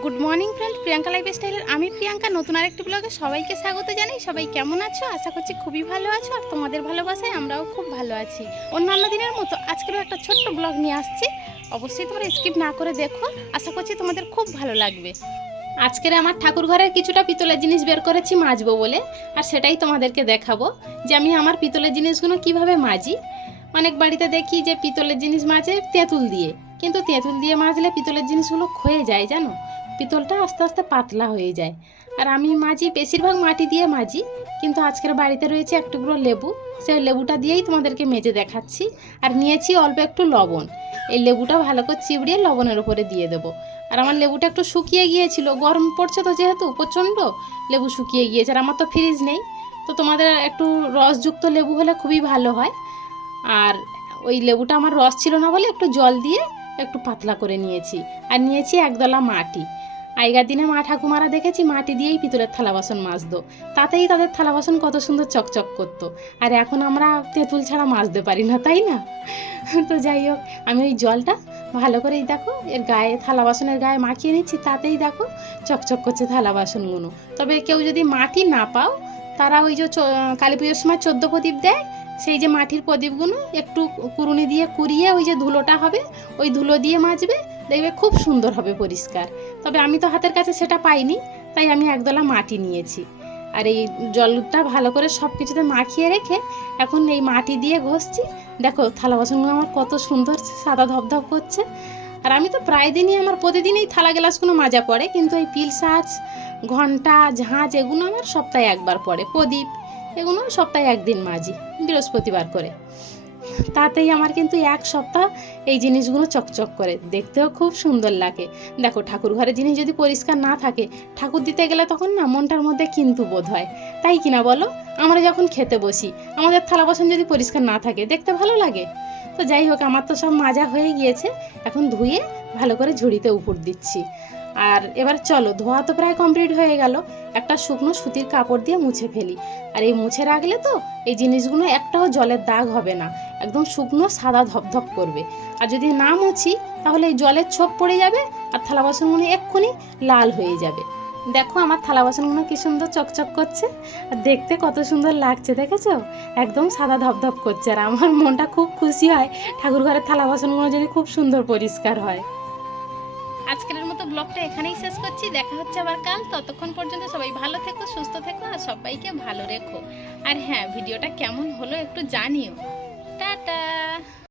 Good morning friend Priyanka life স্টাইলের আমি প্রিয়াঙ্কা। নতুন আরেকটি ব্লগে সবাইকে স্বাগত জানাই। সবাই কেমন আছো? আশা করছি খুবই ভালো আছো আর তোমাদের ভালোবাসায় আমরাও খুব ভালো আছি। অন্যান্য দিনের মতো আজকেরও একটা ছোট্ট ব্লগ নিয়ে আসছি। অবশ্যই তোমরা স্কিপ না করে দেখো। আশা করছি তোমাদের খুব ভালো লাগবে। আজকের আমার ঠাকুর ঘরের কিছুটা পিতলের জিনিস বের করেছি মাজবো বলে, আর সেটাই তোমাদেরকে দেখাবো যে আমি আমার পিতলের জিনিসগুলো কীভাবে মাজি। অনেক বাড়িতে দেখি যে পিতলের জিনিস মাজে তেঁতুল দিয়ে, কিন্তু তেঁতুল দিয়ে মাজলে পিতলের জিনিসগুলো ক্ষয়ে যায়, জানো? পিতলটা আস্তে আস্তে পাতলা হয়ে যায়। আর আমি মাজি, বেশিরভাগ মাটি দিয়ে মাজি, কিন্তু আজকের বাড়িতে রয়েছে এক টুকরো লেবু। সেই লেবুটা দিয়েই তোমাদেরকে মেজে দেখাচ্ছি। আর নিয়েছি অল্প একটু লবণ। এই লেবুটা ভালো করে চিবড়িয়ে লবণের উপরে দিয়ে দেবো। আর আমার লেবুটা একটু শুকিয়ে গিয়েছিল, গরম পড়ছে তো যেহেতু, প্রচণ্ড লেবু শুকিয়ে গিয়েছে, আর আমার তো ফ্রিজ নেই। তো তোমাদের একটু রসযুক্ত লেবু হলে খুবই ভালো হয়। আর ওই লেবুটা আমার রস ছিল না বলে একটু জল দিয়ে একটু পাতলা করে নিয়েছি আর নিয়েছি একদলা মাটি। আগেকার দিনে মা ঠাকুমারা দেখেছি মাটি দিয়েই পিতলের থালা বাসন মাজতো। তাতেই তাদের থালা বাসন কত সুন্দর চকচক করতো। আর এখন আমরা তেঁতুল ছাড়া মাজতে পারি না, তাই না? তো যাই হোক, আমি ওই জলটা ভালো করেই দেখো, এর গায়ে, থালা বাসনের গায়ে মাখিয়ে নিচ্ছি, তাতেই দেখো চকচক করছে থালা বাসনগুলো। তবে কেউ যদি মাটি না পাও, তারা ওই যে কালী পুজোর সময় চোদ্দ প্রদীপ দেয় সেই যে মাটির প্রদীপগুলো একটু কুরুনি দিয়ে কুড়িয়ে ওই যে ধুলোটা হবে, ওই ধুলো দিয়ে মাজবে, দেখবে খুব সুন্দর হবে পরিষ্কার। তবে আমি তো হাতের কাছে সেটা পাইনি, তাই আমি একদলা মাটি নিয়েছি। আর এই জলটা ভালো করে সব কিছুতে মাখিয়ে রেখে এখন এই মাটি দিয়ে ঘষছি। দেখো, থালা বাসনগুলো আমার কত সুন্দর সাদা ধপধপ করছে। আর আমি তো প্রায় দিনই আমার প্রতিদিনই থালা গ্লাসগুলো মাজা পড়ে, কিন্তু এই পিল সাজ, ঘণ্টা ঝাঁঝ এগুলো আমার সপ্তাহে একবার পড়ে। প্রদীপ এগুলো সপ্তাহে একদিন মাজি, বৃহস্পতিবার করে। তাতেই আমার কিন্তু এক সপ্তাহ এই জিনিসগুলো চকচক করে, দেখতেও খুব সুন্দর লাগে। দেখো ঠাকুর ঘরের জিনিস যদি পরিষ্কার না থাকে, ঠাকুর দিতে গেলে তখন না মনটার মধ্যে কিন্তু বোধ হয়। তাই কিনা বলো? আমরা যখন খেতে বসি, আমাদের থালা বাসন যদি পরিষ্কার না থাকে, দেখতে ভালো লাগে। তো যাই হোক, আমার তো সব মাজা হয়ে গিয়েছে, এখন ধুয়ে ভালো করে ঝুড়িতে উপর দিচ্ছি। আর এবার চলো, ধোয়া তো প্রায় কমপ্লিট হয়ে গেল। একটা শুকনো সুতির কাপড় দিয়ে মুছে ফেলি। আর এই মুছে রাখলে তো এই জিনিসগুলো একটাও জলের দাগ হবে না। একদম শুকনো, সাদা ধপধপ করবে। আর যদি না মুছি, তাহলে এই জলের ছোপ পড়ে যাবে আর থালা বাসনগুলো এক্ষুনি লাল হয়ে যাবে। দেখো আমার থালা বাসনগুলো কি সুন্দর চকচক করছে। আর দেখতে কত সুন্দর লাগছে, দেখেছ? একদম সাদা ধপধপ করছে। আর আমার মনটা খুব খুশি হয় ঠাকুর ঘরের থালা বাসনগুলো যদি খুব সুন্দর পরিষ্কার হয়। আজকের মতো ব্লগটা এখানেই শেষ করছি। দেখা হচ্ছে আবার কাল। ততক্ষণ পর্যন্ত সবাই ভালো থেকো, সুস্থ থেকো আর সবাইকে ভালো রেখো। আর হ্যাঁ ভিডিওটা কেমন হলো একটু জানিও। টাটা!